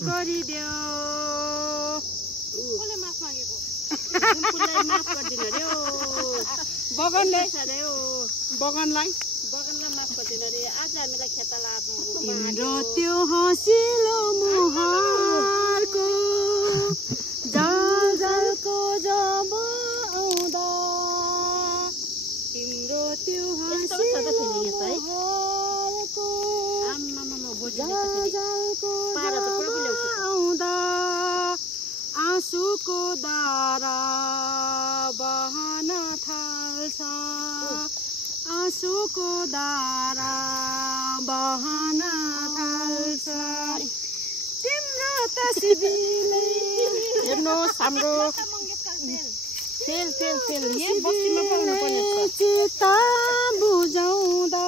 गरिदेऊ कसले माफ मागेको गुम्पुलाई माफ गर्दिन रे ओ बगनले बगनलाई माफ गर्दिन रे आज हामीलाई खेता लाग्नु तिम्रो त्यो हँसिलो मुहारको जालको जब आउँदा तिम्रो त्यो हँसिलो मुहारको जालको आउँदा आँसुको धारा बहन थाल्छ आँसुको धारा बहन थाल्छ तिम्रो तस्बिरले हेर्नुहोस् हाम्रो फेल यहाँ बस्तीमा पाउनु पर्ने चिता बुझाउँदा